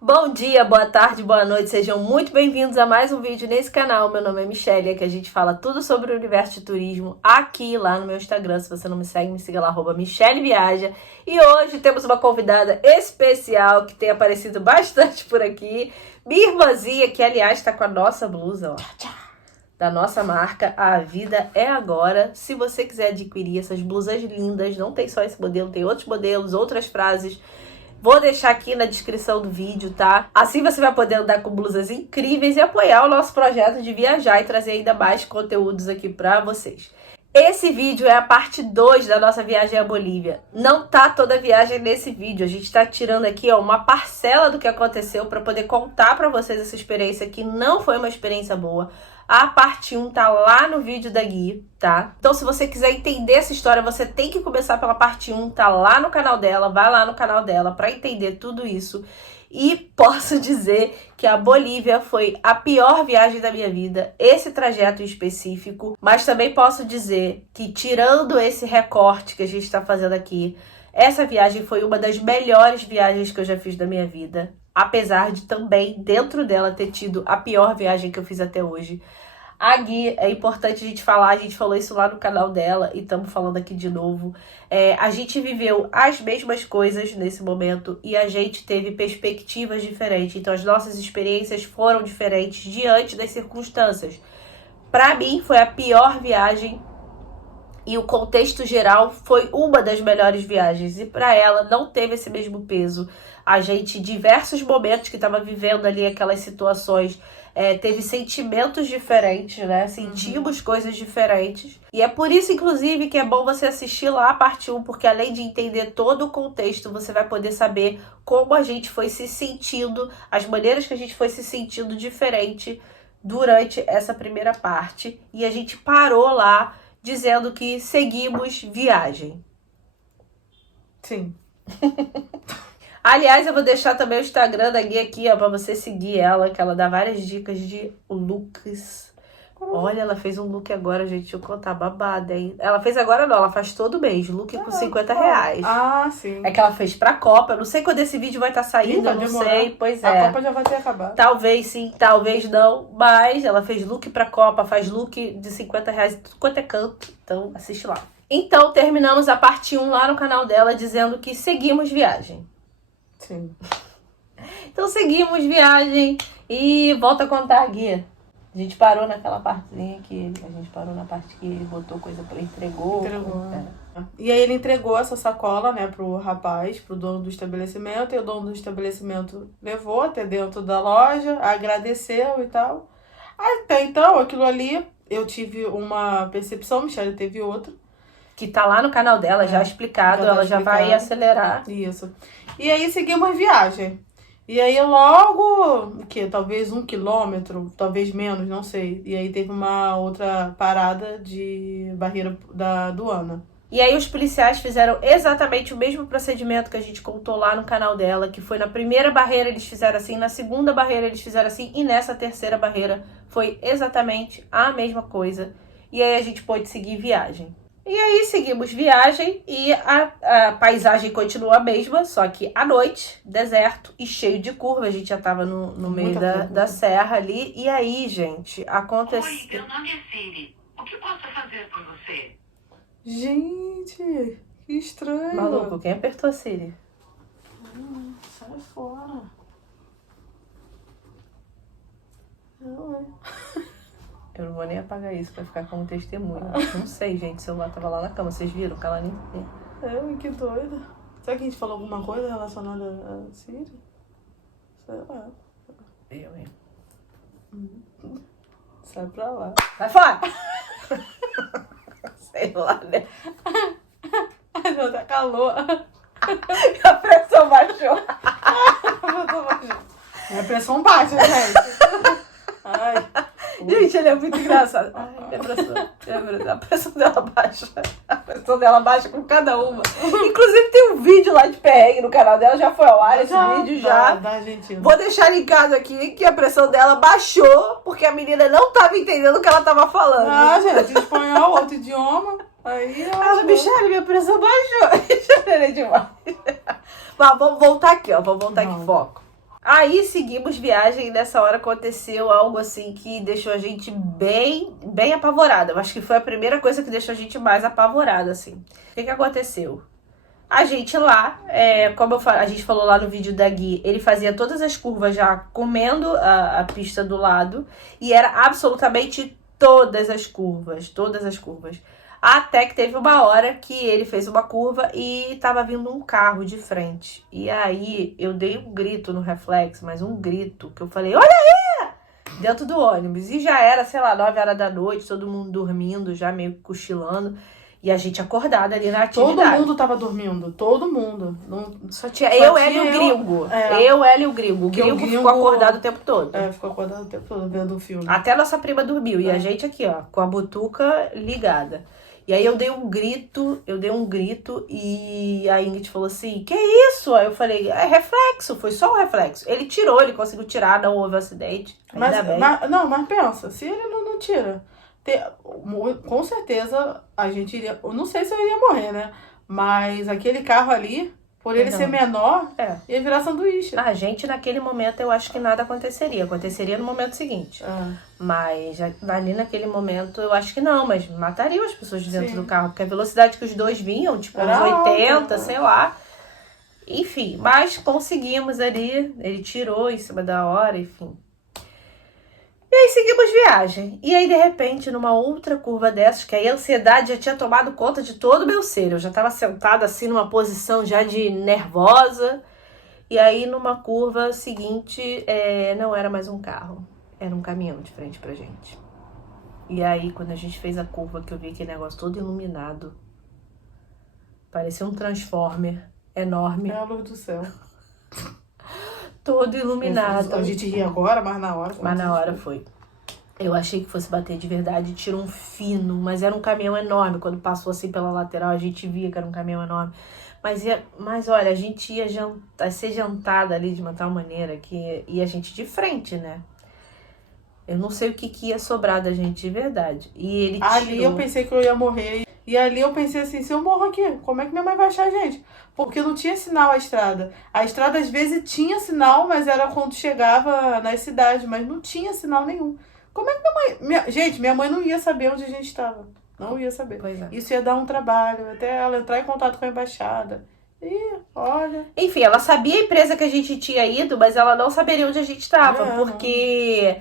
Bom dia, boa tarde, boa noite, sejam muito bem-vindos a mais um vídeo nesse canal. Meu nome é Michelle, aqui a gente fala tudo sobre o universo de turismo aqui e lá no meu Instagram. Se você não me segue, me siga lá, @MichelleViaja. E hoje temos uma convidada especial que tem aparecido bastante por aqui, minha irmãzinha, que aliás está com a nossa blusa, ó, da nossa marca A Vida é Agora. Se você quiser adquirir essas blusas lindas, não tem só esse modelo, tem outros modelos, outras frases. Vou deixar aqui na descrição do vídeo, tá? Assim você vai poder andar com blusas incríveis e apoiar o nosso projeto de viajar e trazer ainda mais conteúdos aqui pra vocês. Esse vídeo é a parte 2 da nossa viagem à Bolívia. Não tá toda a viagem nesse vídeo. A gente tá tirando aqui, ó, uma parcela do que aconteceu para poder contar pra vocês essa experiência que não foi uma experiência boa. A parte 1 tá lá no vídeo da Gui, tá? Então, se você quiser entender essa história, você tem que começar pela parte 1, tá lá no canal dela, vai lá no canal dela pra entender tudo isso. E posso dizer que a Bolívia foi a pior viagem da minha vida, esse trajeto em específico, mas também posso dizer que, tirando esse recorte que a gente tá fazendo aqui, essa viagem foi uma das melhores viagens que eu já fiz da minha vida, apesar de também, dentro dela, ter tido a pior viagem que eu fiz até hoje. A Gui, é importante a gente falar, a gente falou isso lá no canal dela e estamos falando aqui de novo. A gente viveu as mesmas coisas nesse momento e a gente teve perspectivas diferentes. Então as nossas experiências foram diferentes diante das circunstâncias. Para mim foi a pior viagem e o contexto geral foi uma das melhores viagens. E para ela não teve esse mesmo peso. A gente, diversos momentos que estava vivendo ali aquelas situações, teve sentimentos diferentes, né? Sentimos coisas diferentes. E é por isso, inclusive, que é bom você assistir lá a parte 1, porque além de entender todo o contexto, você vai poder saber como a gente foi se sentindo, as maneiras que a gente foi se sentindo diferente durante essa primeira parte. E a gente parou lá dizendo que seguimos viagem. Sim. Aliás, eu vou deixar também o Instagram da Gui aqui, ó, pra você seguir ela, que ela dá várias dicas de looks. Olha, ela fez um look agora, gente, deixa eu contar, babada, hein? Ela fez agora não, ela faz todo mês, look com R$50. Ah, sim. É que ela fez pra Copa, eu não sei quando esse vídeo vai estar saindo, eu não sei, pois é. A Copa já vai ter acabado. Talvez sim, talvez não, mas ela fez look pra Copa, faz look de R$50 de tudo quanto é canto, então assiste lá. Então, terminamos a parte 1 lá no canal dela, dizendo que seguimos viagem. Sim. Então seguimos viagem e volta a contar, Gui. A gente parou naquela partezinha que a gente parou na parte que ele botou coisa pra entregou. E aí ele entregou essa sacola, né, pro rapaz, pro dono do estabelecimento, e o dono do estabelecimento levou até dentro da loja, agradeceu e tal. Até então, aquilo ali, eu tive uma percepção, Michelle teve outra. Que tá lá no canal dela, já explicado, ela já vai acelerar. Isso. E aí seguimos viagem. E aí logo, talvez 1 quilômetro, talvez menos, não sei. E aí teve uma outra parada de barreira da aduana. E aí os policiais fizeram exatamente o mesmo procedimento que a gente contou lá no canal dela, que foi na primeira barreira eles fizeram assim, na segunda barreira eles fizeram assim, e nessa terceira barreira foi exatamente a mesma coisa. E aí a gente pôde seguir viagem. E aí seguimos viagem e a paisagem continua a mesma, só que à noite, deserto e cheio de curva. A gente já tava no meio da serra ali. E aí, gente, aconteceu... Oi, meu nome é Siri. O que posso fazer por você? Gente, que estranho. Maluco, quem apertou a Siri? Sai fora. Eu não vou nem apagar isso pra ficar como testemunho. Não sei, gente, o celular tava lá na cama. Vocês viram? Que ela nem... Que doida. Será que a gente falou alguma coisa relacionada a Siri? Sei lá. Eu, hein? Sai pra lá. Vai fora! Sei lá, né? Ai, meu, tá calor. A pressão baixou. Minha pressão baixa, gente. Ai. Gente, ele é muito engraçado. Ai, a pressão dela baixa. A pressão dela baixa com cada uma. Inclusive tem um vídeo lá de perrengue no canal dela, já foi ao ar esse vídeo já. Da Argentina. Vou deixar linkado aqui que a pressão dela baixou porque a menina não tava entendendo o que ela tava falando. Ah, gente, espanhol, outro idioma. Aí ela, Michelle, minha pressão baixou. Michelle é demais. Mas vamos voltar aqui, ó. Vamos voltar aqui, foco. Aí seguimos viagem e nessa hora aconteceu algo assim que deixou a gente bem, bem apavorada. Eu acho que foi a primeira coisa que deixou a gente mais apavorada, assim. O que aconteceu? A gente lá, como a gente falou lá no vídeo da Gui, ele fazia todas as curvas já comendo a pista do lado. E era absolutamente todas as curvas. Até que teve uma hora que ele fez uma curva e tava vindo um carro de frente. E aí eu dei um grito no reflexo, mas um grito que eu falei, olha aí! Dentro do ônibus. E já era, sei lá, 9 horas da noite, todo mundo dormindo, já meio cochilando. E a gente acordada ali na atividade. Todo mundo tava dormindo, todo mundo. Só tinha eu, ela e o gringo. Eu, ela e o gringo. O gringo ficou acordado o tempo todo. Ficou acordado o tempo todo vendo o filme. Até a nossa prima dormiu. E a gente aqui, ó, com a butuca ligada. E aí eu dei um grito e a Ingrid falou assim, que isso? Aí eu falei, é reflexo, foi só um reflexo. Ele tirou, ele conseguiu tirar, não houve acidente. Mas pensa, se ele não tira, com certeza a gente iria, eu não sei se eu iria morrer, né? Mas aquele carro ali, por ele ser menor, ia virar sanduíche. A gente, naquele momento, eu acho que nada aconteceria. Aconteceria no momento seguinte. Mas ali naquele momento, eu acho que não. Mas matariam as pessoas dentro do carro. Porque a velocidade que os dois vinham, tipo, uns 80, sei lá. Enfim, mas conseguimos ali. Ele tirou em cima da hora, enfim. E aí seguimos viagem. E aí, de repente, numa outra curva dessas, que aí a ansiedade já tinha tomado conta de todo o meu ser. Eu já estava sentada assim numa posição já de nervosa. E aí, numa curva seguinte, não era mais um carro. Era um caminhão de frente pra gente. E aí, quando a gente fez a curva, que eu vi aquele negócio todo iluminado. Parecia um transformer enorme. É a luz do céu. Todo iluminado. A gente ria agora, mas na hora... Mas na hora foi. Eu achei que fosse bater de verdade, tirou um fino, mas era um caminhão enorme. Quando passou assim pela lateral, a gente via que era um caminhão enorme. Mas olha, a gente ia ser jantada ali de uma tal maneira que ia a gente de frente, né? Eu não sei o que ia sobrar da gente de verdade. E ele tirou... Ali eu pensei que eu ia morrer. E ali eu pensei assim, se eu morro aqui, como é que minha mãe vai achar a gente? Porque não tinha sinal a estrada. A estrada às vezes tinha sinal, mas era quando chegava nas cidades, mas não tinha sinal nenhum. Como é que minha mãe... Gente, minha mãe não ia saber onde a gente estava. Não ia saber. Pois é. Isso ia dar um trabalho, até ela entrar em contato com a embaixada. E, olha... Enfim, ela sabia a empresa que a gente tinha ido, mas ela não saberia onde a gente estava, porque...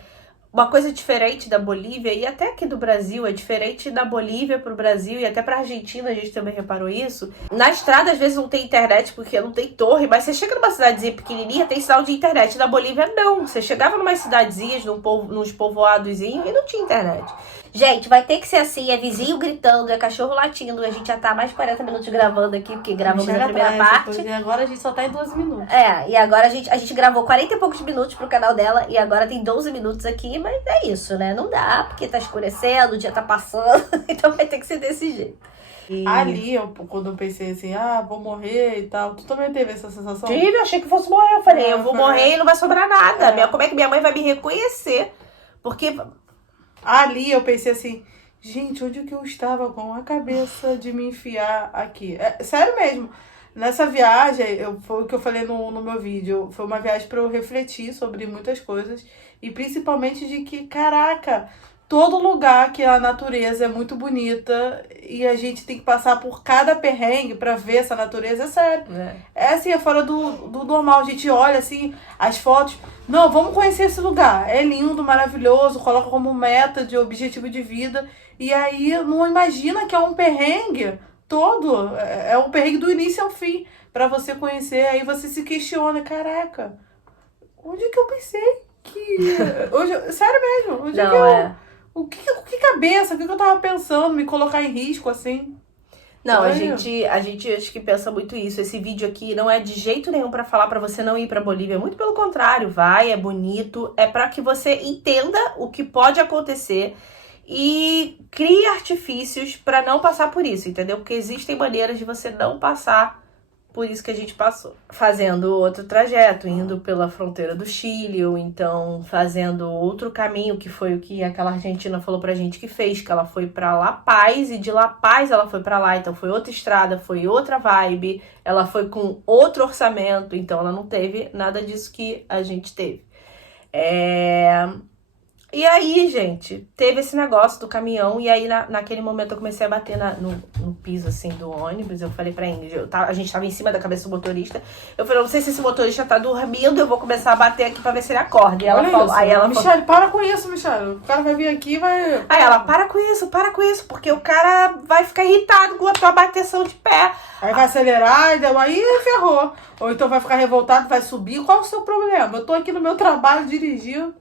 Uma coisa diferente da Bolívia e até aqui do Brasil, é diferente da Bolívia pro Brasil e até pra Argentina, a gente também reparou isso. Na estrada, às vezes, não tem internet porque não tem torre, mas você chega numa cidadezinha pequenininha, tem sinal de internet. Na Bolívia, não. Você chegava numas cidadezinhas, nos povoadozinhos e não tinha internet. Gente, vai ter que ser assim, é vizinho gritando, é cachorro latindo, a gente já tá mais de 40 minutos gravando aqui, porque gravamos a primeira parte. E agora a gente só tá em 12 minutos. E agora a gente gravou 40 e poucos minutos pro canal dela, e agora tem 12 minutos aqui, mas é isso, né? Não dá, porque tá escurecendo, o dia tá passando, então vai ter que ser desse jeito. Ali, quando eu pensei assim, vou morrer e tal, tu também teve essa sensação? Tive, eu achei que fosse morrer, eu falei, eu vou morrer e não vai sobrar nada, como é que minha mãe vai me reconhecer? Porque... Ali eu pensei assim, gente, onde que eu estava com a cabeça de me enfiar aqui? Sério mesmo, nessa viagem, foi o que eu falei no meu vídeo, foi uma viagem para eu refletir sobre muitas coisas e principalmente de que, caraca, todo lugar que a natureza é muito bonita e a gente tem que passar por cada perrengue para ver essa natureza, é sério. Assim, é fora do normal. A gente olha assim, as fotos, não, vamos conhecer esse lugar, é lindo, maravilhoso, coloca como meta de objetivo de vida e aí não imagina que é um perrengue todo, é um perrengue do início ao fim para você conhecer, aí você se questiona, caraca, onde que eu pensei que... Hoje, sério mesmo, onde não, que eu... Que cabeça, o que eu tava pensando, me colocar em risco, assim? Não, a gente acho que pensa muito isso. Esse vídeo aqui não é de jeito nenhum pra falar pra você não ir pra Bolívia. Muito pelo contrário, vai, é bonito. É pra que você entenda o que pode acontecer e crie artifícios pra não passar por isso, entendeu? Porque existem maneiras de você não passar por isso que a gente passou. Fazendo outro trajeto, indo pela fronteira do Chile, ou então fazendo outro caminho, que foi o que aquela argentina falou pra gente que fez, que ela foi pra La Paz, e de La Paz ela foi pra lá, então foi outra estrada, foi outra vibe, ela foi com outro orçamento, então ela não teve nada disso que a gente teve. E aí, gente, teve esse negócio do caminhão, e aí naquele momento eu comecei a bater no piso, assim, do ônibus. Eu falei pra Ingrid, a gente tava em cima da cabeça do motorista. Eu falei, não sei se esse motorista tá dormindo, eu vou começar a bater aqui pra ver se ele acorda. E ela Olha falou, isso. aí ela Michele, para com isso, Michele. O cara vai vir aqui e vai... Aí ela, para com isso, porque o cara vai ficar irritado com a tua bateção de pé. Aí vai acelerar, e aí ferrou. Ou então vai ficar revoltado, vai subir. Qual é o seu problema? Eu tô aqui no meu trabalho dirigindo.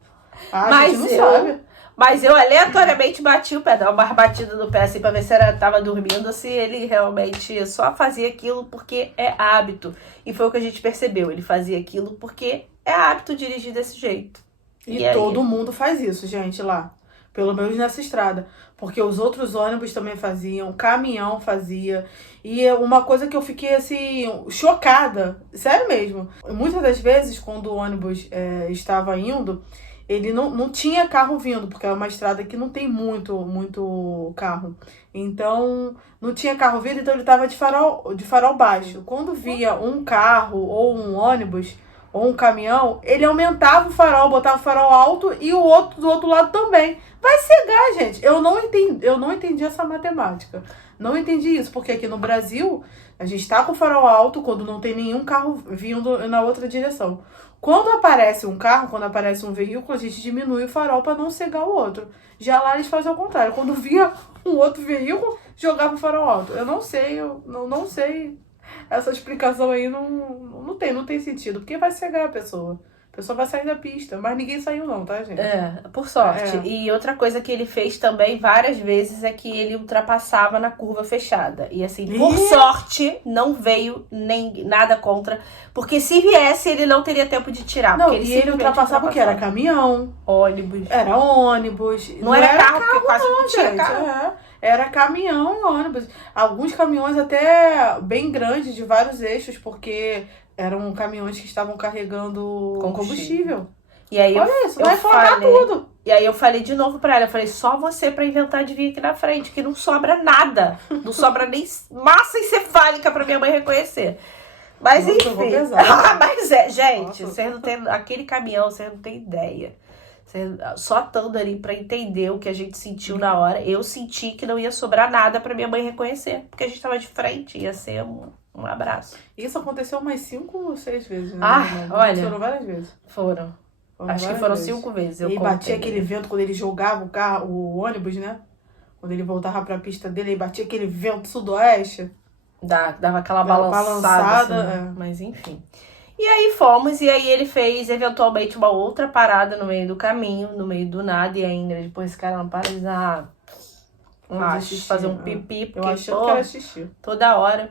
A gente não sabe. Mas eu aleatoriamente bati o pé, dava uma batida no pé assim pra ver se tava dormindo, se ele realmente só fazia aquilo porque é hábito. E foi o que a gente percebeu, ele fazia aquilo porque é hábito dirigir desse jeito. E todo mundo faz isso, gente, lá. Pelo menos nessa estrada. Porque os outros ônibus também faziam, caminhão fazia. E uma coisa que eu fiquei, assim, chocada, sério mesmo. Muitas das vezes, quando o ônibus estava indo, ele não tinha carro vindo, porque é uma estrada que não tem muito carro. Então, não tinha carro vindo, então ele estava de farol baixo. Quando via um carro ou um ônibus ou um caminhão, ele aumentava o farol, botava o farol alto e o outro do outro lado também. Vai cegar, gente. Eu não entendi essa matemática. Não entendi isso, porque aqui no Brasil, a gente tá com o farol alto quando não tem nenhum carro vindo na outra direção. Quando aparece um carro, quando aparece um veículo, a gente diminui o farol para não cegar o outro. Já lá eles fazem ao contrário. Quando via um outro veículo, jogava o farol alto. Eu não sei. Essa explicação aí não tem sentido. Porque vai cegar a pessoa. A pessoa vai sair da pista. Mas ninguém saiu não, tá, gente? Por sorte. E outra coisa que ele fez também várias vezes é que ele ultrapassava na curva fechada. E assim, por sorte, não veio nem nada contra. Porque se viesse, ele não teria tempo de tirar. Não, porque e ele ultrapassava o que? Era caminhão. Ônibus. Era ônibus. Não era carro, porque quase não tinha gente. carro. Era caminhão e ônibus. Alguns caminhões até bem grandes, de vários eixos, porque eram caminhões que estavam carregando combustível. E aí olha isso, vai faltar tudo. E aí eu falei de novo pra ela, eu falei, só você pra inventar de vir aqui na frente, que não sobra nada. Não sobra nem massa encefálica pra minha mãe reconhecer. Mas Nossa, enfim. Mas gente, vocês não tem aquele caminhão, vocês não tem ideia. Só estando ali pra entender o que a gente sentiu na hora, eu senti que não ia sobrar nada pra minha mãe reconhecer. Porque a gente tava de frente, ia ser um abraço. Isso aconteceu umas 5 ou 6 vezes, né? Olha. Foram várias vezes. Foram. Acho que foram 5 vezes. E batia aquele vento quando ele jogava o ônibus, né? Quando ele voltava pra pista dele, aí batia aquele vento sudoeste. Dava aquela balançada assim, né? Mas enfim. E aí fomos, e aí ele fez eventualmente uma outra parada no meio do caminho, no meio do nada, e a Ingrid, depois, cara, não para de dar. Fazer um pipi, porque eu achei que era xixi. Toda hora.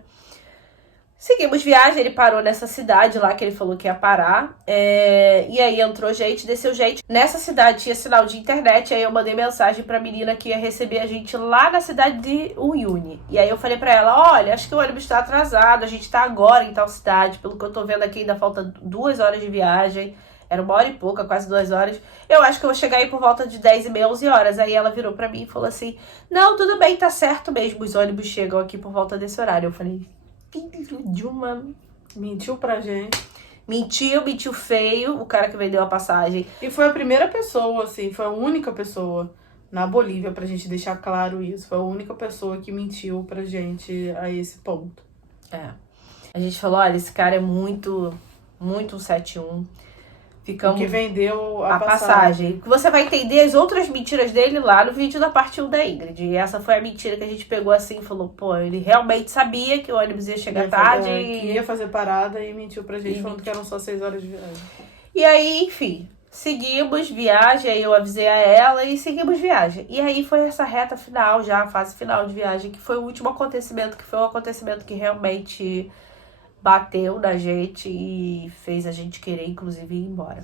Seguimos viagem, ele parou nessa cidade lá que ele falou que ia parar. E aí entrou gente, desceu gente. Nessa cidade tinha sinal de internet, aí eu mandei mensagem pra menina que ia receber a gente lá na cidade de Uyuni. E aí eu falei pra ela, olha, acho que o ônibus tá atrasado, a gente tá agora em tal cidade. Pelo que eu tô vendo aqui, ainda falta 2 horas de viagem. Era 1 hora e pouca, quase 2 horas. Eu acho que eu vou chegar aí por volta de 10h30, 11 horas. Aí ela virou pra mim e falou assim, não, tudo bem, tá certo mesmo, os ônibus chegam aqui por volta desse horário. Eu falei... de uma... Mentiu pra gente. Mentiu feio, o cara que vendeu a passagem. E foi a primeira pessoa, assim, foi a única pessoa na Bolívia, pra gente deixar claro isso. Foi a única pessoa que mentiu pra gente a esse ponto. A gente falou, olha, esse cara é muito 171. Ficamos que vendeu a passagem. Você vai entender as outras mentiras dele lá no vídeo da parte 1 da Ingrid. E essa foi a mentira que a gente pegou assim e falou, pô, ele realmente sabia que o ônibus ia chegar tarde. Que ia fazer parada e mentiu pra gente, falando que eram só 6 horas de viagem. E aí, enfim, seguimos viagem, aí eu avisei a ela e seguimos viagem. E aí foi essa reta final, já a fase final de viagem, que foi o último acontecimento, que foi um acontecimento que realmente... bateu na gente e fez a gente querer, inclusive, ir embora.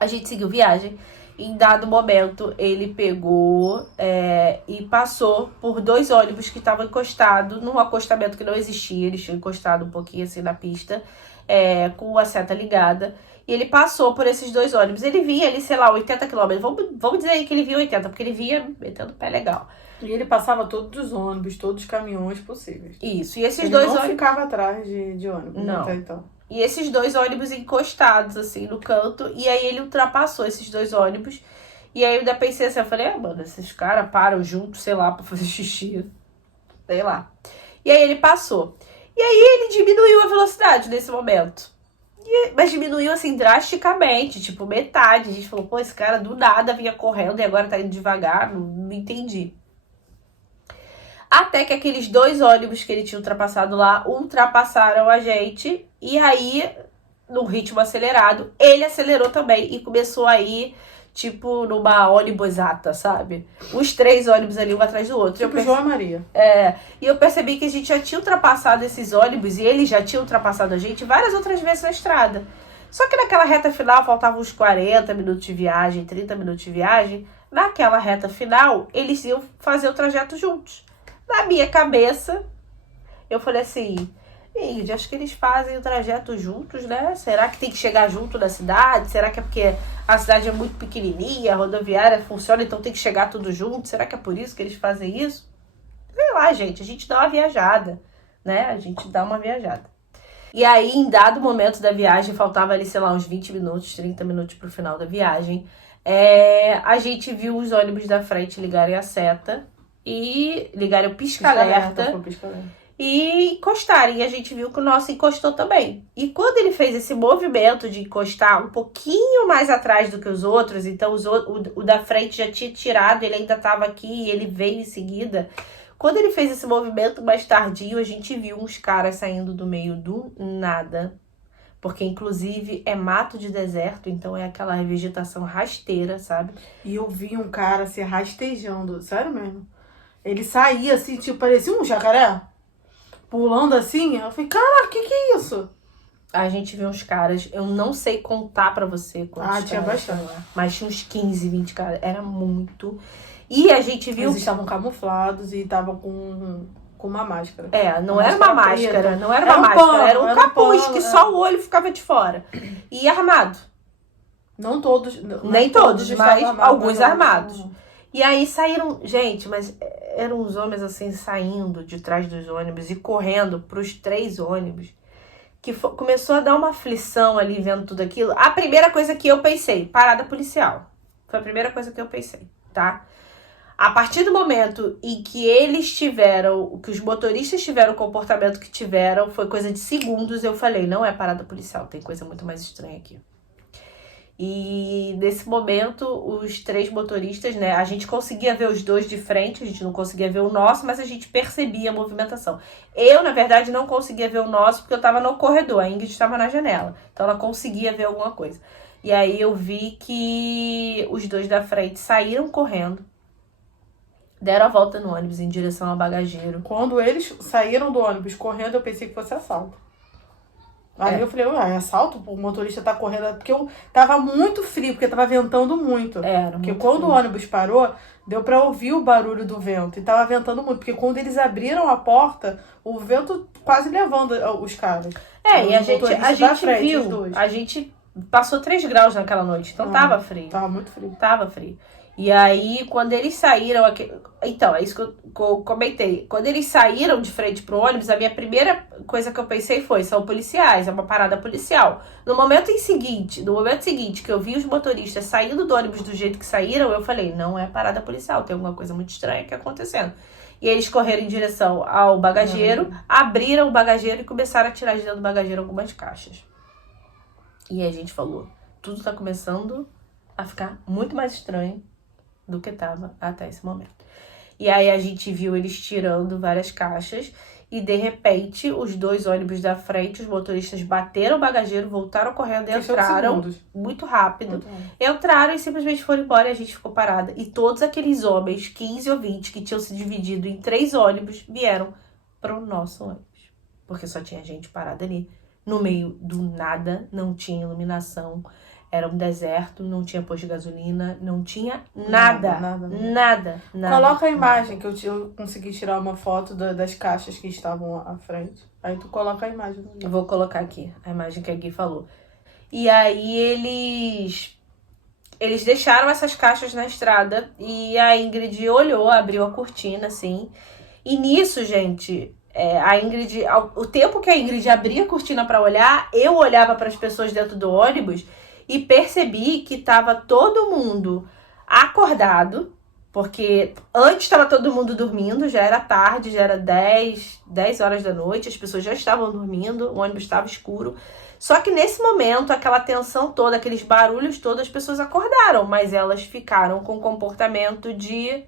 A gente seguiu viagem em dado momento, ele pegou e passou por 2 ônibus que estavam encostados num acostamento que não existia. Eles tinham encostado um pouquinho assim na pista, com a seta ligada. E ele passou por esses 2 ônibus. Ele vinha ali, sei lá, 80 km. Vamos dizer aí que ele vinha 80, porque ele vinha metendo pé legal. E ele passava todos os ônibus, todos os caminhões possíveis. Isso. E esses Ele 2 não ônibus... ficava atrás de ônibus, Não. até então. E esses 2 ônibus encostados, assim, no canto. E aí ele ultrapassou esses 2 ônibus. E aí eu ainda pensei assim, eu falei, mano, esses caras param juntos, sei lá, pra fazer xixi. Sei lá. E aí ele passou. E aí ele diminuiu a velocidade nesse momento. Mas diminuiu, assim, drasticamente, tipo, metade. A gente falou, pô, esse cara do nada vinha correndo e agora tá indo devagar. Não entendi. Até que aqueles 2 ônibus que ele tinha ultrapassado lá, ultrapassaram a gente. E aí, num ritmo acelerado, ele acelerou também e começou a ir, tipo, numa ônibusata, sabe? Os 3 ônibus ali, um atrás do outro. Tipo João e Maria. E eu percebi que a gente já tinha ultrapassado esses ônibus e ele já tinha ultrapassado a gente várias outras vezes na estrada. Só que naquela reta final, faltavam uns 40 minutos de viagem, 30 minutos de viagem. Naquela reta final, eles iam fazer o trajeto juntos. Na minha cabeça, eu falei assim, Ingrid, acho que eles fazem o trajeto juntos, né? Será que tem que chegar junto na cidade? Será que é porque a cidade é muito pequenininha, a rodoviária funciona, então tem que chegar tudo junto? Será que é por isso que eles fazem isso? Sei lá, gente, a gente dá uma viajada, né? A gente dá uma viajada. E aí, em dado momento da viagem, faltava ali, sei lá, uns 20 minutos, 30 minutos pro final da viagem, a gente viu os ônibus da frente ligarem a seta e ligarem o pisca-alerta e encostarem. E a gente viu que o nosso encostou também. E quando ele fez esse movimento de encostar um pouquinho mais atrás do que os outros, então o da frente já tinha tirado, ele ainda estava aqui e ele veio em seguida. Quando ele fez esse movimento mais tardio, a gente viu uns caras saindo do meio do nada. Porque, inclusive, é mato de deserto, então é aquela vegetação rasteira, sabe? E eu vi um cara se rastejando, sério mesmo. Ele saía assim, tipo, parecia um jacaré. Pulando assim. Eu falei, cara, que é isso? A gente viu uns caras, eu não sei contar pra você quantos tinha caras bastante. tinha lá, mas tinha uns 15, 20 caras, era muito. E a gente viu... Eles estavam camuflados e estavam com uma máscara. Não era uma máscara, preta. não era uma máscara, pano, era um capuz pano, que só o olho ficava de fora. E armado. Não todos. Nem todos, mas estavam alguns mas armados. E aí saíram, gente, mas eram uns homens assim saindo de trás dos ônibus e correndo pros 3 ônibus, que começou a dar uma aflição ali vendo tudo aquilo. A primeira coisa que eu pensei, parada policial. Foi a primeira coisa que eu pensei, tá? A partir do momento em que que os motoristas tiveram o comportamento que tiveram, foi coisa de segundos, eu falei, não é parada policial, tem coisa muito mais estranha aqui. E nesse momento, os 3 motoristas, né, a gente conseguia ver os 2 de frente, a gente não conseguia ver o nosso, mas a gente percebia a movimentação. Eu, na verdade, não conseguia ver o nosso porque eu estava no corredor, a Ingrid estava na janela, então ela conseguia ver alguma coisa. E aí eu vi que os 2 da frente saíram correndo, deram a volta no ônibus em direção ao bagageiro. Quando eles saíram do ônibus correndo, eu pensei que fosse assalto. Aí eu falei, ué, assalto? O motorista tá correndo. Porque eu tava muito frio, porque tava ventando muito. Porque quando o ônibus parou, deu pra ouvir o barulho do vento. E tava ventando muito. Porque quando eles abriram a porta, o vento quase levando os caras. E a gente viu, a gente passou 3 graus naquela noite, então tava frio. Tava muito frio. Tava frio. E aí, quando eles saíram... Então, é isso que eu comentei. Quando eles saíram de frente pro ônibus, a minha primeira coisa que eu pensei foi, são policiais, é uma parada policial. No momento seguinte que eu vi os motoristas saindo do ônibus do jeito que saíram, eu falei, não é parada policial, tem alguma coisa muito estranha que acontecendo. E eles correram em direção ao bagageiro, abriram o bagageiro e começaram a tirar de dentro do bagageiro algumas caixas. E aí a gente falou, tudo tá começando a ficar muito mais estranho do que estava até esse momento. E aí a gente viu eles tirando várias caixas e de repente os 2 ônibus da frente, os motoristas bateram o bagageiro, voltaram correndo, entraram muito rápido, entraram e simplesmente foram embora e a gente ficou parada. E todos aqueles homens, 15 ou 20, que tinham se dividido em 3 ônibus, vieram para o nosso ônibus. Porque só tinha gente parada ali, no meio do nada, não tinha iluminação. Era um deserto, não tinha posto de gasolina, não tinha nada. Nada. Coloca a imagem que eu consegui tirar uma foto das caixas que estavam à frente. Aí tu coloca a imagem. Eu vou colocar aqui a imagem que a Gui falou. E aí eles deixaram essas caixas na estrada e a Ingrid olhou, abriu a cortina, assim. E nisso, gente, a Ingrid, o tempo que a Ingrid abria a cortina pra olhar, eu olhava para as pessoas dentro do ônibus e percebi que tava todo mundo acordado, porque antes estava todo mundo dormindo, já era tarde, já era 10 horas da noite, as pessoas já estavam dormindo, o ônibus estava escuro. Só que nesse momento, aquela tensão toda, aqueles barulhos todos, as pessoas acordaram, mas elas ficaram com o comportamento de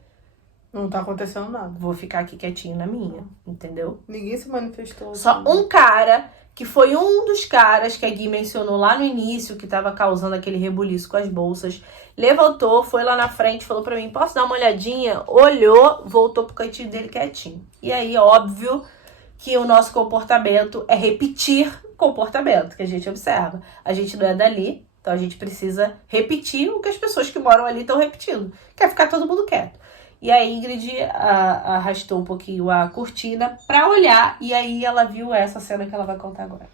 não tá acontecendo nada. vou ficar aqui quietinho na minha, entendeu? Ninguém se manifestou. Só um cara, que foi um dos caras que a Gui mencionou lá no início, que tava causando aquele rebuliço com as bolsas, levantou, foi lá na frente, falou pra mim, posso dar uma olhadinha? Olhou, voltou pro cantinho dele quietinho. E aí, óbvio que o nosso comportamento é repetir o comportamento que a gente observa. A gente não é dali, então a gente precisa repetir o que as pessoas que moram ali estão repetindo. Quer ficar todo mundo quieto. E a Ingrid arrastou um pouquinho a cortina pra olhar, e aí ela viu essa cena que ela vai contar agora.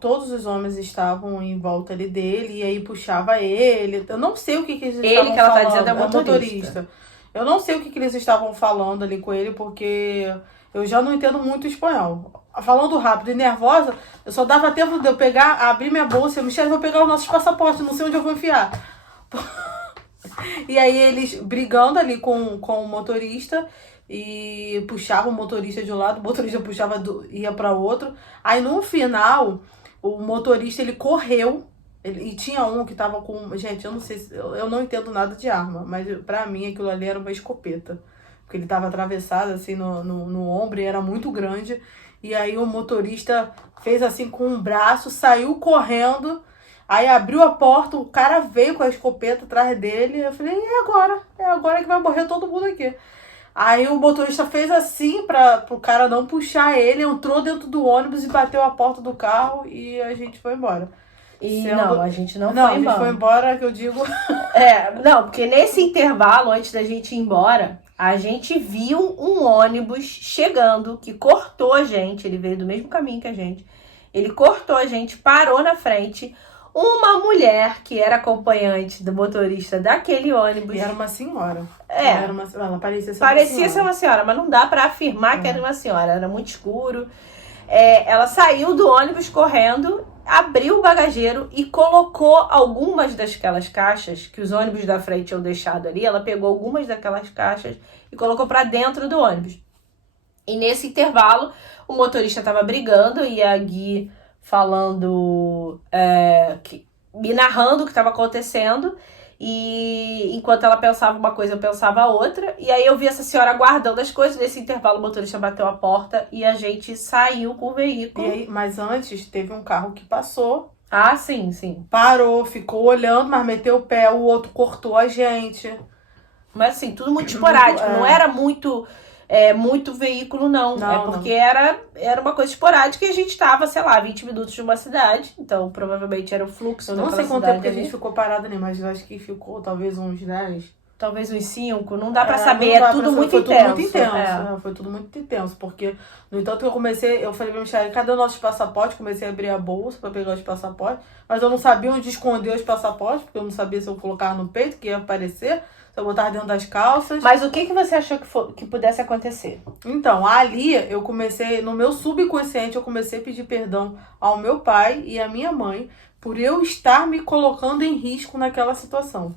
Todos os homens estavam em volta ali dele, e aí puxava ele. Eu não sei o que eles estavam falando. Ele que ela tá dizendo é motorista. Eu não sei o que eles estavam falando ali com ele, porque eu já não entendo muito espanhol. Falando rápido e nervosa, eu só dava tempo de eu abrir minha bolsa, Michelle, vou pegar os nossos passaportes, não sei onde eu vou enfiar. E aí eles brigando ali com o motorista e puxavam o motorista de um lado, o motorista puxava, ia para outro. Aí no final, o motorista ele correu, e tinha um que tava com... Gente, eu não sei, eu não entendo nada de arma, mas pra mim aquilo ali era uma escopeta. Porque ele tava atravessado assim no ombro e era muito grande. E aí o motorista fez assim com um braço, saiu correndo. Aí abriu a porta, o cara veio com a escopeta atrás dele. Eu falei, e agora? É agora que vai morrer todo mundo aqui. Aí o motorista fez assim pro cara não puxar ele, entrou dentro do ônibus e bateu a porta do carro e a gente foi embora. Não, a gente não foi embora. Não, a gente foi embora, que eu digo... Não, porque nesse intervalo, antes da gente ir embora, a gente viu um ônibus chegando, que cortou a gente, ele veio do mesmo caminho que a gente. Ele cortou a gente, parou na frente... Uma mulher que era acompanhante do motorista daquele ônibus. E era uma senhora. Ela parecia ser uma senhora, mas não dá pra afirmar que era uma senhora. Era muito escuro. Ela saiu do ônibus correndo, abriu o bagageiro e colocou algumas daquelas caixas que os ônibus da frente tinham deixado ali. Ela pegou algumas daquelas caixas e colocou pra dentro do ônibus. E nesse intervalo, o motorista tava brigando e a Gui... falando, me narrando o que estava acontecendo, e enquanto ela pensava uma coisa, eu pensava outra, e aí eu vi essa senhora guardando as coisas. Nesse intervalo o motorista bateu a porta e a gente saiu com o veículo. E aí, mas antes teve um carro que passou. Ah, sim. Parou, ficou olhando, mas meteu o pé, o outro cortou a gente. Mas assim, tudo muito esporádico, não era muito veículo, não. Porque era uma coisa esporádica e a gente tava, sei lá, 20 minutos de uma cidade. Então, provavelmente era o fluxo. Eu não sei quanto tempo que a gente ficou parado ali, mas eu acho que ficou talvez uns 10. Talvez uns 5. Não dá pra saber, é tudo muito intenso. Foi tudo muito intenso. Porque, no entanto, eu falei pra Michelle, cadê os nossos passaportes? Comecei a abrir a bolsa pra pegar os passaportes. Mas eu não sabia onde esconder os passaportes, porque eu não sabia se eu colocava no peito, que ia aparecer. Se eu botar dentro das calças. Mas o que você achou que pudesse acontecer? Então, ali eu comecei, no meu subconsciente, eu comecei a pedir perdão ao meu pai e à minha mãe por eu estar me colocando em risco naquela situação.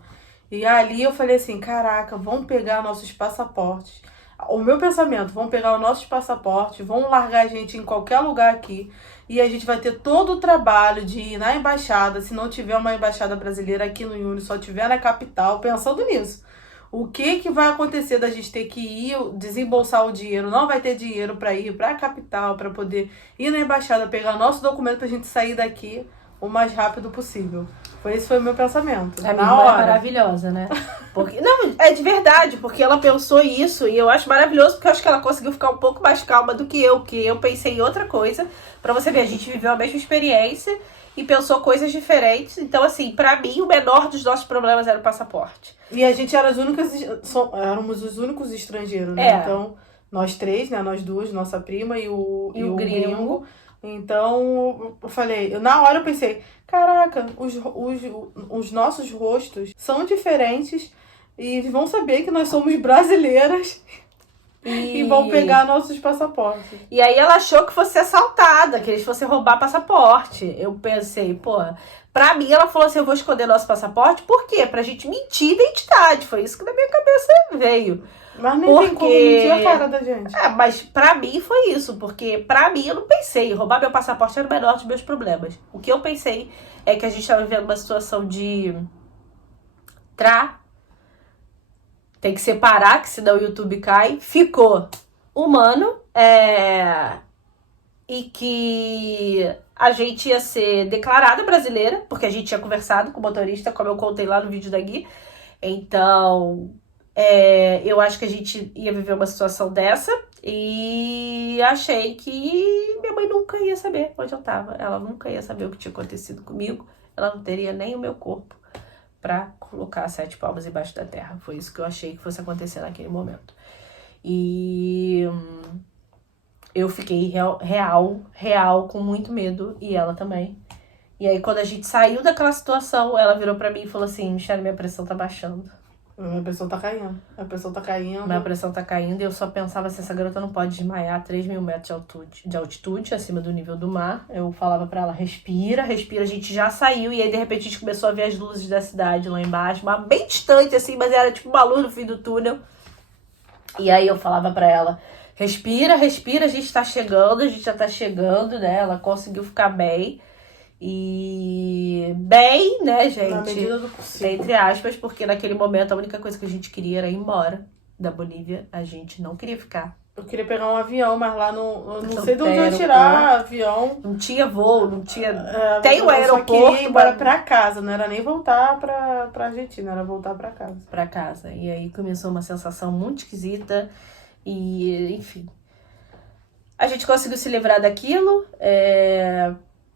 E ali eu falei assim, caraca, vão pegar nossos passaportes. O meu pensamento, vão pegar os nossos passaportes, vão largar a gente em qualquer lugar aqui. E a gente vai ter todo o trabalho de ir na embaixada, se não tiver uma embaixada brasileira aqui no Uni, só tiver na capital, pensando nisso. O que vai acontecer da gente ter que ir desembolsar o dinheiro? Não vai ter dinheiro para ir para a capital, para poder ir na embaixada, pegar nosso documento para a gente sair daqui o mais rápido possível. Esse foi o meu pensamento. A minha na irmã é hora. maravilhosa, né? Porque, não, é de verdade, porque ela pensou isso e eu acho maravilhoso, porque eu acho que ela conseguiu ficar um pouco mais calma do que eu, porque eu pensei em outra coisa. Pra você ver, a gente viveu a mesma experiência e pensou coisas diferentes. Então, assim, pra mim, o menor dos nossos problemas era o passaporte. E a gente era éramos os únicos estrangeiros, né? É. Então, nós três, né? Nós duas, nossa prima e o gringo. Então, eu falei, na hora eu pensei, caraca, os nossos rostos são diferentes e vão saber que nós somos brasileiras e vão pegar nossos passaportes. E aí ela achou que fosse assaltada, que eles fossem roubar passaporte. Eu pensei, pô, pra mim ela falou assim, eu vou esconder nosso passaporte, por quê? Pra gente mentir identidade. Foi isso que na minha cabeça veio. Mas nem tem como mentir a cara da gente. Mas pra mim foi isso, porque pra mim eu não pensei, roubar meu passaporte era o menor dos meus problemas. O que eu pensei é que a gente tava vivendo uma situação de tem que separar, que senão o YouTube cai. Ficou humano, e que a gente ia ser declarada brasileira, porque a gente tinha conversado com o motorista, como eu contei lá no vídeo da Gui. Então, eu acho que a gente ia viver uma situação dessa e achei que minha mãe nunca ia saber onde eu tava. Ela nunca ia saber o que tinha acontecido comigo. Ela não teria nem o meu corpo pra colocar 7 palmos embaixo da terra. Foi isso que eu achei que fosse acontecer naquele momento. E eu fiquei real com muito medo, e ela também. E aí, quando a gente saiu daquela situação, ela virou pra mim e falou assim, Michelle, minha pressão tá baixando. Minha pressão tá caindo. Minha pressão tá caindo e eu só pensava assim, essa garota não pode desmaiar a 3.000 metros de altitude, acima do nível do mar. Eu falava pra ela, respira, a gente já saiu. E aí, de repente, a gente começou a ver as luzes da cidade lá embaixo, mas bem distante, assim, mas era tipo uma luz no fim do túnel. E aí eu falava pra ela, respira, a gente tá chegando, a gente já tá chegando, né? Ela conseguiu ficar bem. E bem, né, gente? Na medida do possível. Entre aspas, porque naquele momento a única coisa que a gente queria era ir embora da Bolívia. A gente não queria ficar. Eu queria pegar um avião, mas lá eu não Não sei de onde tem eu ia tirar avião. Não tinha voo, não tinha... Tem o Eu só aeroporto, queria ir embora mas- pra casa, não era nem voltar pra Argentina, era voltar pra casa. Pra casa. E aí começou uma sensação muito esquisita. E, enfim. A gente conseguiu se livrar daquilo.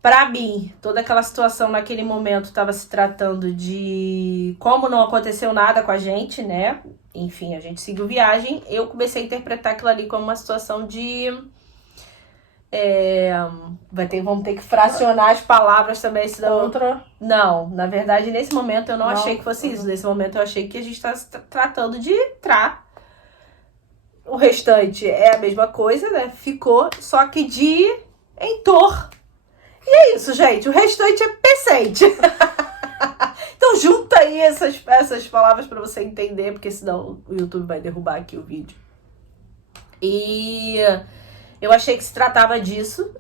Pra mim, toda aquela situação naquele momento estava se tratando de como não aconteceu nada com a gente, né? Enfim, a gente seguiu viagem. Eu comecei a interpretar aquilo ali como uma situação de... vamos ter que fracionar as palavras também, senão... Contra. Não, na verdade, nesse momento eu não Não. achei que fosse isso. Nesse momento eu achei que a gente tá se tratando de entrar. O restante é a mesma coisa, né? Ficou, só que de entor. E é isso, gente. O restante é decente. Então junta aí essas palavras pra você entender, porque senão o YouTube vai derrubar aqui o vídeo. E eu achei que se tratava disso.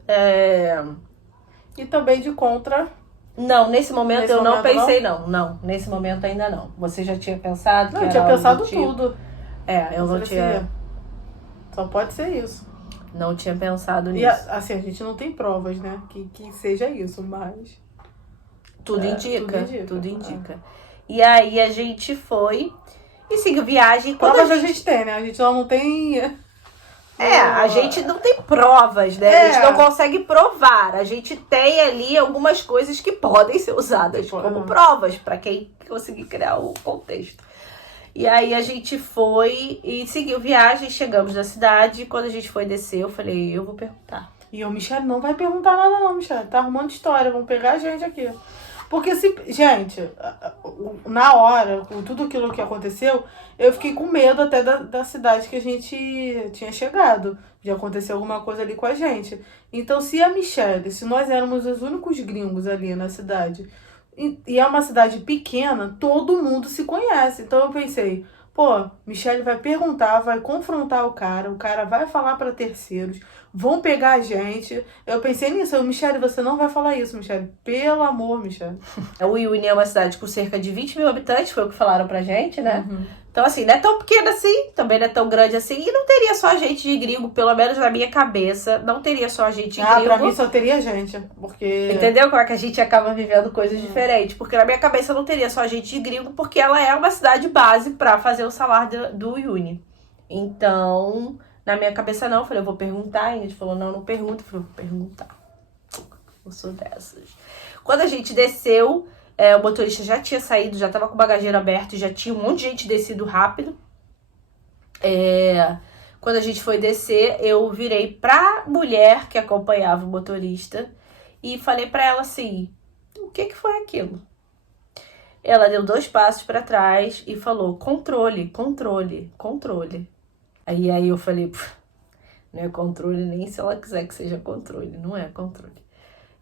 E também de contra. Não, nesse momento Nesse eu não momento, pensei, não. Não, nesse momento ainda não. Você já tinha pensado? Não, que eu tinha era algo pensado do tipo? tudo. Eu não tinha, Só pode ser isso. não tinha pensado E nisso. assim, a gente não tem provas, né? Que seja isso, mas. Tudo indica. tudo indica. E aí a gente foi e seguiu viagem. Quando Provas a gente tem, né? A gente não tem. a gente não tem provas, né? A gente não consegue provar. A gente tem ali algumas coisas que podem ser usadas como provas para quem conseguir criar o contexto. E aí a gente foi e seguiu viagem, chegamos na cidade. Quando a gente foi descer, eu falei, eu vou perguntar. E o Michelle não vai perguntar nada, não, Michelle. Tá arrumando história, vão pegar a gente aqui. Porque gente, na hora, com tudo aquilo que aconteceu, eu fiquei com medo até da cidade que a gente tinha chegado. De acontecer alguma coisa ali com a gente. Então, se nós éramos os únicos gringos ali na cidade, e é uma cidade pequena, todo mundo se conhece. Então eu pensei, pô, Michelle vai perguntar, vai confrontar o cara vai falar pra terceiros, vão pegar a gente. Eu pensei nisso, Michelle, você não vai falar isso, Michelle. Pelo amor, Michelle. O Uyuni é uma cidade com cerca de 20 mil habitantes, foi o que falaram pra gente, né? Então, assim, não é tão pequena assim, também não é tão grande assim. E não teria só gente de gringo, pelo menos na minha cabeça. Não teria só gente de gringo. Pra mim só teria gente, porque... Entendeu como é que a gente acaba vivendo coisas diferentes? Porque na minha cabeça não teria só gente de gringo, porque ela é uma cidade base pra fazer o salário do Uni. Então, na minha cabeça não. Eu falei, eu vou perguntar. A gente falou, não pergunta. Eu falei, vou perguntar. Eu sou dessas. Quando a gente desceu... o motorista já tinha saído, já tava com o bagageiro aberto, já tinha um monte de gente descido rápido. Quando a gente foi descer, eu virei pra mulher que acompanhava o motorista e falei pra ela assim, o que foi aquilo? Ela deu 2 passos pra trás e falou, controle. Aí eu falei, não é controle nem se ela quiser que seja controle, não é controle.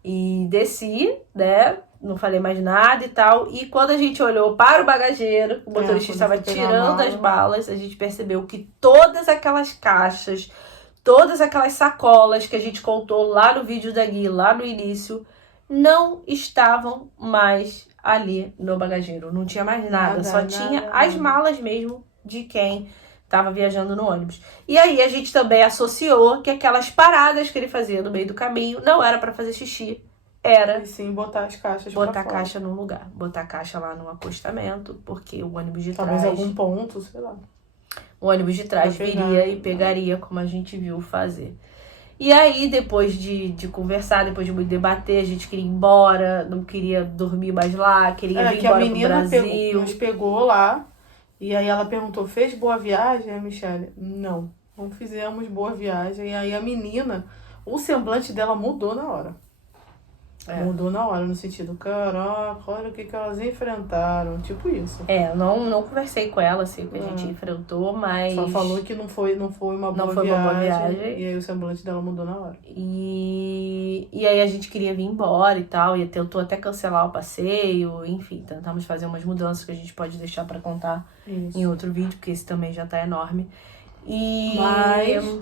E desci, né? Não falei mais nada e tal. E quando a gente olhou para o bagageiro, o motorista estava tirando as malas, a gente percebeu que todas aquelas caixas, todas aquelas sacolas que a gente contou lá no vídeo da Gui, lá no início, não estavam mais ali no bagageiro. Não tinha mais nada, só tinha as malas mesmo de quem estava viajando no ônibus. E aí a gente também associou que aquelas paradas que ele fazia no meio do caminho não era para fazer xixi, era E sim, botar as caixas botar pra a fora. caixa num lugar, botar a caixa lá no acostamento, porque o ônibus de Talvez trás, algum ponto, sei lá. o ônibus de trás Vai pegar, viria e pegaria, como a gente viu fazer. E aí, depois de conversar, depois de muito debater, a gente queria ir embora, não queria dormir mais lá, queria vir Que a embora pro menina Brasil. nos pegou lá, e aí ela perguntou, fez boa viagem, a Michelle? Não fizemos boa viagem. E aí a menina, o semblante dela mudou na hora. Mudou na hora, no sentido, caraca, olha o que elas enfrentaram, tipo isso. Não conversei com ela, assim, o que a gente enfrentou, mas... Só falou que não foi uma boa viagem. E aí o semblante dela mudou na hora. E aí a gente queria vir embora e tal, e tentou até cancelar o passeio, enfim, tentamos fazer umas mudanças que a gente pode deixar pra contar em outro vídeo, porque esse também já tá enorme. Mas,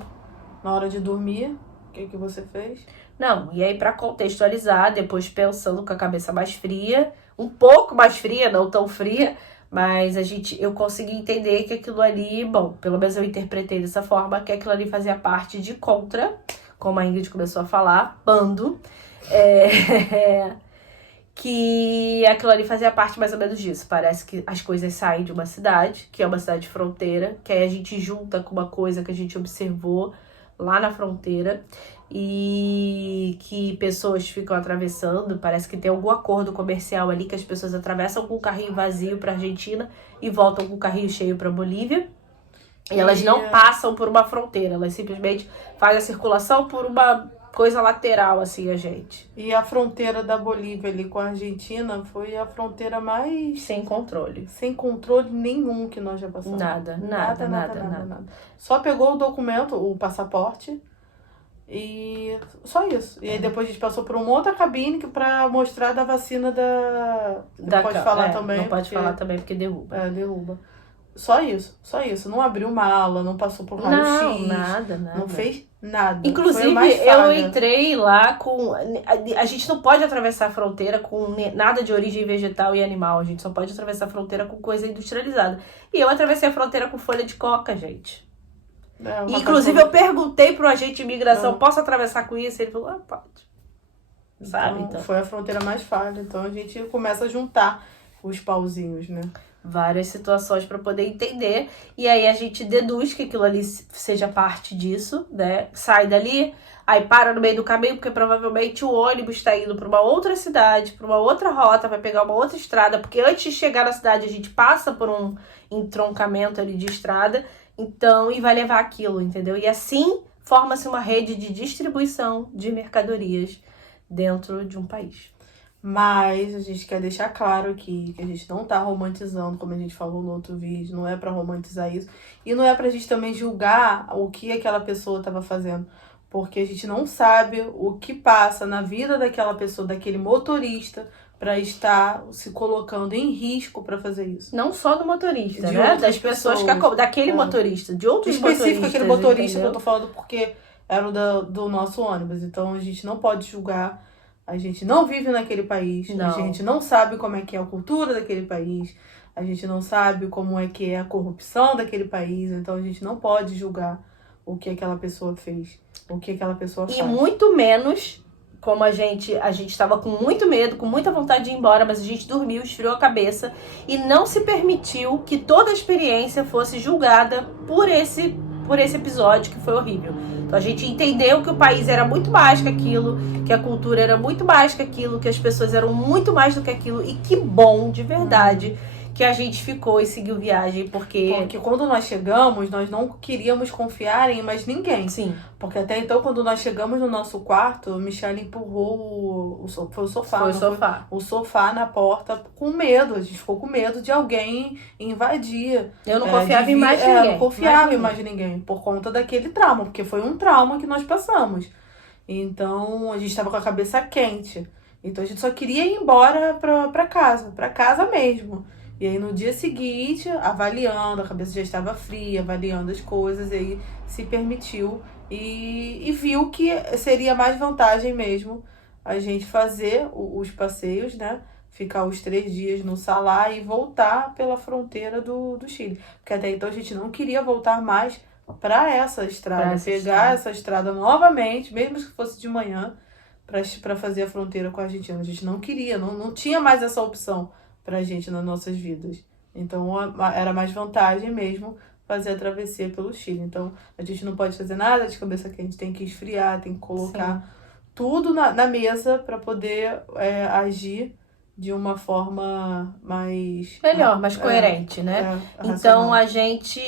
na hora de dormir, o que você fez? Não, e aí pra contextualizar, depois pensando com a cabeça mais fria, um pouco mais fria, não tão fria, mas eu consegui entender que aquilo ali, bom, pelo menos eu interpretei dessa forma, que aquilo ali fazia parte de contra, como a Ingrid começou a falar, bando, que aquilo ali fazia parte mais ou menos disso. Parece que as coisas saem de uma cidade, que é uma cidade fronteira, que aí a gente junta com uma coisa que a gente observou lá na fronteira, e que pessoas ficam atravessando, parece que tem algum acordo comercial ali, que as pessoas atravessam com o carrinho vazio pra Argentina e voltam com o carrinho cheio pra Bolívia. E elas não passam por uma fronteira, elas simplesmente fazem a circulação por uma coisa lateral, assim, a gente. E a fronteira da Bolívia ali com a Argentina foi a fronteira mais... Sem controle. Sem controle nenhum que nós já passamos. Nada. Só pegou o documento, o passaporte, e só isso. E aí depois a gente passou por uma outra cabine pra mostrar da vacina da... Não pode falar também. Não pode falar também porque derruba. Derruba. Só isso. Não abriu mala, não passou por raio-x. Nada. Não fez nada. Inclusive, eu entrei lá com... A gente não pode atravessar a fronteira com nada de origem vegetal e animal. A gente só pode atravessar a fronteira com coisa industrializada. E eu atravessei a fronteira com folha de coca, gente. Inclusive, eu perguntei pro agente de imigração, posso atravessar com isso? Ele falou, pode. Sabe? Então, foi a fronteira mais falha. Então, a gente começa a juntar os pauzinhos, né? Várias situações para poder entender. E aí, a gente deduz que aquilo ali seja parte disso, né? Sai dali, aí para no meio do caminho, porque provavelmente o ônibus está indo para uma outra cidade, para uma outra rota, vai pegar uma outra estrada, porque antes de chegar na cidade, a gente passa por um entroncamento ali de estrada. Então, e vai levar aquilo, entendeu? E assim forma-se uma rede de distribuição de mercadorias dentro de um país. Mas a gente quer deixar claro aqui que a gente não tá romantizando, como a gente falou no outro vídeo, não é pra romantizar isso. E não é pra gente também julgar o que aquela pessoa tava fazendo. Porque a gente não sabe o que passa na vida daquela pessoa, daquele motorista, pra estar se colocando em risco pra fazer isso. Não só do motorista, De né? outras Das pessoas que daquele motorista, de outros motoristas. Específico aquele motorista, entendeu? que eu tô falando porque era o do nosso ônibus. Então a gente não pode julgar. A gente não vive naquele país. Não. A gente não sabe como é que é a cultura daquele país. a gente não sabe como é que é a corrupção daquele país, então a gente não pode julgar o que aquela pessoa fez, o que aquela pessoa E faz. muito menos, como a gente estava com muito medo, com muita vontade de ir embora, mas a gente dormiu, esfriou a cabeça e não se permitiu que toda a experiência fosse julgada por esse episódio que foi horrível. Então a gente entendeu que o país era muito mais que aquilo, que a cultura era muito mais que aquilo, que as pessoas eram muito mais do que aquilo, e que bom, de verdade, que a gente ficou e seguiu viagem, porque quando nós chegamos, nós não queríamos confiar em mais ninguém. sim, Porque até então, quando nós chegamos no nosso quarto, Michelle empurrou foi o sofá. foi o não sofá. O sofá na porta com medo. A gente ficou com medo de alguém invadir. Eu não confiava em mais Eu ninguém. não confiava em mais mais ninguém. Por conta daquele trauma. Porque foi um trauma que nós passamos. Então, a gente estava com a cabeça quente. Então, a gente só queria ir embora pra casa mesmo. E aí, no dia seguinte, avaliando, a cabeça já estava fria, avaliando as coisas, e aí se permitiu e viu que seria mais vantagem mesmo a gente fazer os passeios, né? Ficar os 3 dias no Salá e voltar pela fronteira do Chile. Porque até então a gente não queria voltar mais para essa estrada, pegar essa estrada novamente, mesmo que fosse de manhã, para fazer a fronteira com a Argentina. A gente não queria, não tinha mais essa opção pra gente nas nossas vidas. Então era mais vantagem mesmo fazer a travessia pelo Chile. Então a gente não pode fazer nada de cabeça quente, tem que esfriar, tem que colocar tudo na mesa para poder agir de uma forma melhor, mais coerente, né? Então a gente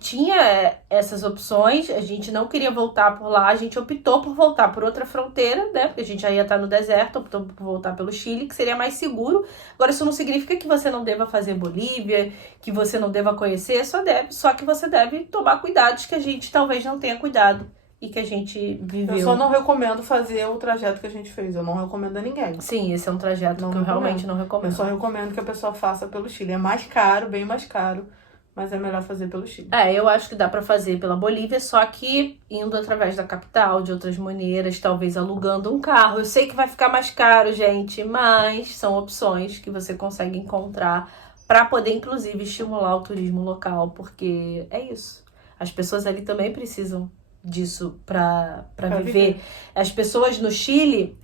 tinha essas opções, a gente não queria voltar por lá, a gente optou por voltar por outra fronteira, né? Porque a gente já ia estar no deserto, optou por voltar pelo Chile, que seria mais seguro. Agora, isso não significa que você não deva fazer Bolívia, que você não deva conhecer, só que você deve tomar cuidados que a gente talvez não tenha cuidado e que a gente viveu. Eu só não recomendo fazer o trajeto que a gente fez. Eu não recomendo a ninguém. Sim, esse é um trajeto que eu realmente não recomendo. Eu só recomendo que a pessoa faça pelo Chile. É mais caro, bem mais caro, mas é melhor fazer pelo Chile. Eu acho que dá pra fazer pela Bolívia, só que indo através da capital, de outras maneiras, talvez alugando um carro. Eu sei que vai ficar mais caro, gente, mas são opções que você consegue encontrar pra poder, inclusive, estimular o turismo local, porque é isso. As pessoas ali também precisam disso pra viver. As pessoas no Chile,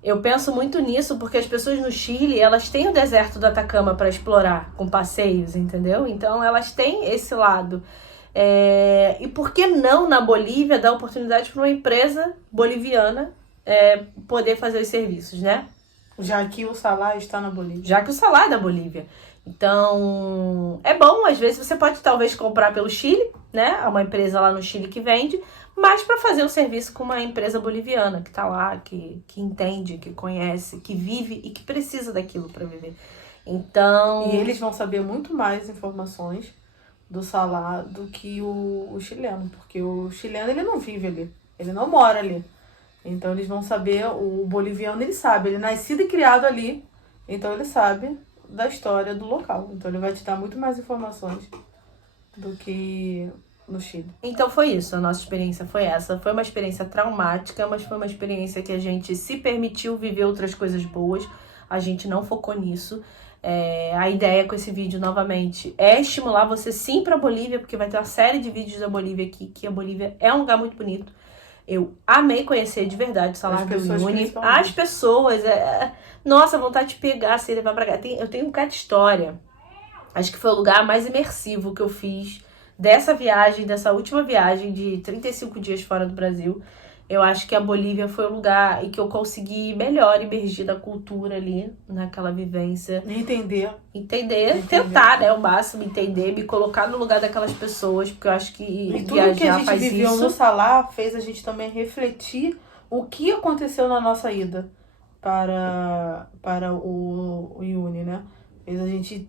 eu penso muito nisso, porque as pessoas no Chile, elas têm o deserto do Atacama para explorar, com passeios, entendeu? Então, elas têm esse lado. E por que não, na Bolívia, dar oportunidade para uma empresa boliviana poder fazer os serviços, né? Já que o Salá está na Bolívia. Já que o Salá é da Bolívia. Então, é bom, às vezes você pode talvez comprar pelo Chile, né? Há uma empresa lá no Chile que vende, mas para fazer o serviço com uma empresa boliviana que tá lá, que entende, que conhece, que vive e que precisa daquilo para viver. Então... E eles vão saber muito mais informações do Salá do que o chileno, porque o chileno ele não vive ali, ele não mora ali. Então eles vão saber, o boliviano ele sabe, ele é nascido e criado ali, então ele sabe da história do local. Então ele vai te dar muito mais informações do que no Chile. Então foi isso, a nossa experiência foi essa. Foi uma experiência traumática, mas foi uma experiência que a gente se permitiu viver outras coisas boas. A gente não focou nisso. A ideia com esse vídeo, novamente, é estimular você sim para a Bolívia, porque vai ter uma série de vídeos da Bolívia aqui, que a Bolívia é um lugar muito bonito. Eu amei conhecer de verdade o Salar do Uyuni. As pessoas, nossa, vontade de pegar, se levar pra cá. Eu tenho um bocado de história. Acho que foi o lugar mais imersivo que eu fiz dessa viagem, dessa última viagem de 35 dias fora do Brasil. Eu acho que a Bolívia foi o lugar em que eu consegui melhor emergir da cultura ali, naquela vivência. Entender, tentar, né, o máximo, entender, me colocar no lugar daquelas pessoas, porque eu acho que e tudo que a gente viveu no Salá fez a gente também refletir o que aconteceu na nossa ida para o Uyuni, né? Fez a gente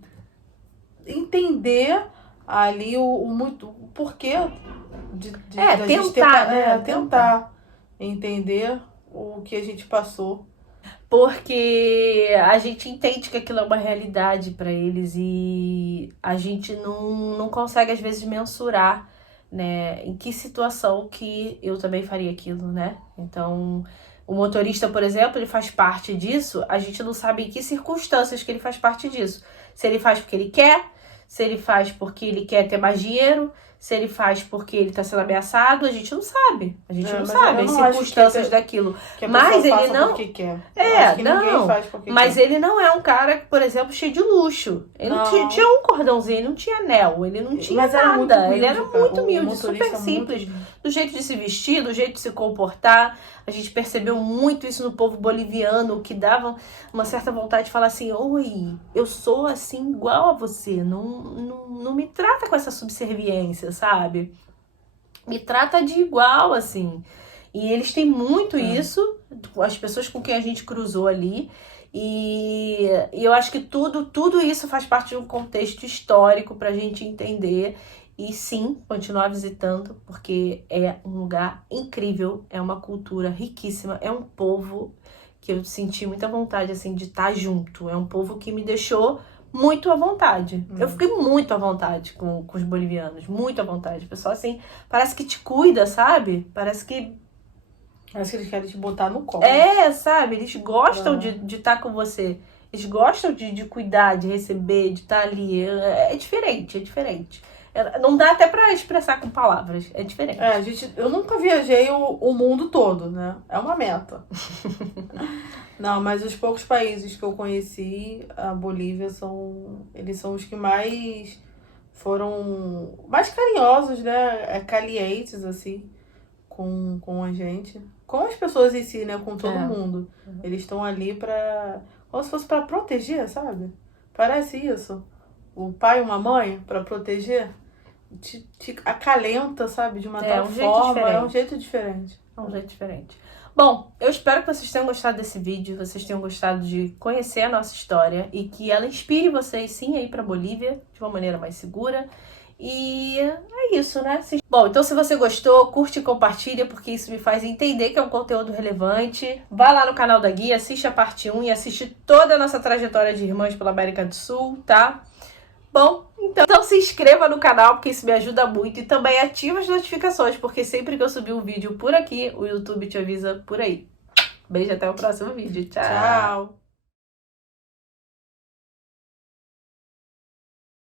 entender ali o porquê de tentar entender o que a gente passou. Porque a gente entende que aquilo é uma realidade para eles e a gente não consegue, às vezes, mensurar, né? Em que situação que eu também faria aquilo, né? Então, o motorista, por exemplo, ele faz parte disso, a gente não sabe em que circunstâncias que ele faz parte disso. Se ele faz porque ele quer, se ele faz porque ele quer ter mais dinheiro, se ele faz porque ele tá sendo ameaçado, a gente não sabe. A gente não mas sabe eu as não acho circunstâncias daquilo. Que a Mas pessoa ele faça não... porque quer. É, Eu acho que não. ninguém faz porque Mas quer. ele não é um cara, por exemplo, cheio de luxo. Ele não tinha, Não. tinha um cordãozinho, ele não tinha anel, ele não tinha Mas era muito nada. humilde, Ele era cara. muito O humilde, super motorista simples. muito- Do jeito de se vestir, do jeito de se comportar. A gente percebeu muito isso no povo boliviano, que dava uma certa vontade de falar assim: oi, eu sou assim igual a você. Não me trata com essa subserviência, sabe? Me trata de igual, assim. E eles têm muito isso, as pessoas com quem a gente cruzou ali. E eu acho que tudo isso faz parte de um contexto histórico pra gente entender. E sim, continuar visitando, porque é um lugar incrível, é uma cultura riquíssima, é um povo que eu senti muita vontade, assim, de estar junto. É um povo que me deixou muito à vontade. Eu fiquei muito à vontade com os bolivianos, muito à vontade. O pessoal, assim, parece que te cuida, sabe? Parece que Parece que eles querem te botar no colo. sabe? Eles gostam de estar com você. Eles gostam de cuidar, de receber, de estar ali. É diferente, é diferente. Não dá até pra expressar com palavras. É diferente. Eu nunca viajei o mundo todo, né? É uma meta. Não, mas os poucos países que eu conheci, a Bolívia eles são os que mais foram mais carinhosos, né? Calientes, assim, com a gente. Com as pessoas em si, né? Com todo mundo. Eles estão ali como se fosse pra proteger, sabe? Parece isso. O pai e uma mãe pra proteger. Te acalenta, sabe? De uma tal um jeito forma. diferente. É um jeito diferente. É um jeito diferente. Bom, eu espero que vocês tenham gostado desse vídeo, vocês tenham gostado de conhecer a nossa história e que ela inspire vocês sim a ir pra Bolívia de uma maneira mais segura. E é isso, né? Bom, então se você gostou, curte e compartilha, porque isso me faz entender que é um conteúdo relevante. Vá lá no canal da Guia, assiste a parte 1 e assiste toda a nossa trajetória de irmãs pela América do Sul, tá? Bom, então se inscreva no canal, porque isso me ajuda muito. E também ativa as notificações, porque sempre que eu subir um vídeo por aqui, o YouTube te avisa por aí. Beijo, até o próximo vídeo. Tchau! Tchau!